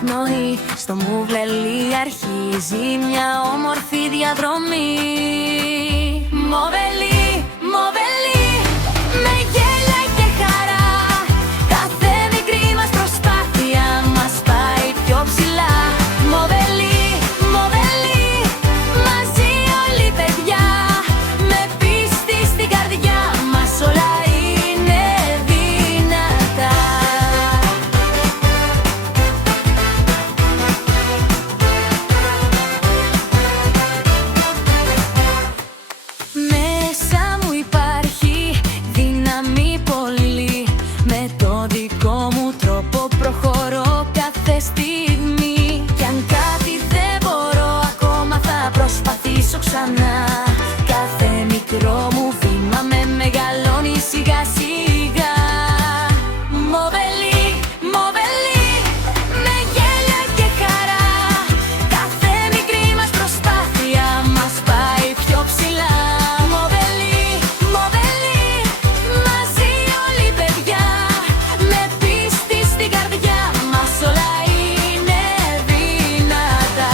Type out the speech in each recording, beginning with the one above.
αναπνοή. Στο Μουβελί αρχίζει μια όμορφη διαδρομή. Μοβελί, Μοβελί, με γέλια και χαρά. Κάθε μικρή μας προσπάθεια μας πάει πιο ψηλά. Μοβελί, Μοβελί, μαζί όλοι παιδιά. Με πίστη στην καρδιά μας όλα είναι δυνατά. Μέσα μου υπάρχει δύναμη πολύ. Με το δικό μου τρόπο προχωρώ κάθε στιγμή. Κι αν κάτι δεν μπορώ ακόμα θα προσπαθήσω ξανά. Κάθε μικρό μου βήμα με μεγαλώνει σιγά σιγά. Μοβελί, Μοβελί, με γέλια και χαρά. Κάθε μικρή μας προσπάθεια μας πάει πιο ψηλά. Μοβελί, Μοβελί, μαζί όλοι παιδιά. Με πίστη στην καρδιά μας όλα είναι δυνατά.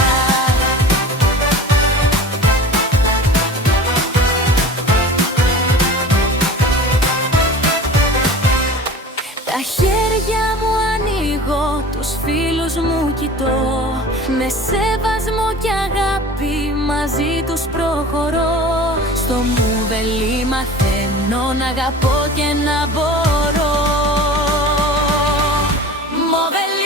Τα χέρια μου ανοίγω, τους φίλους μου κοιτώ. Με σεβασμό και αγάπη μαζί τους προχωρώ. Στο Μουβελί μαθαίνω να αγαπώ και να μπορώ. Μοβελί.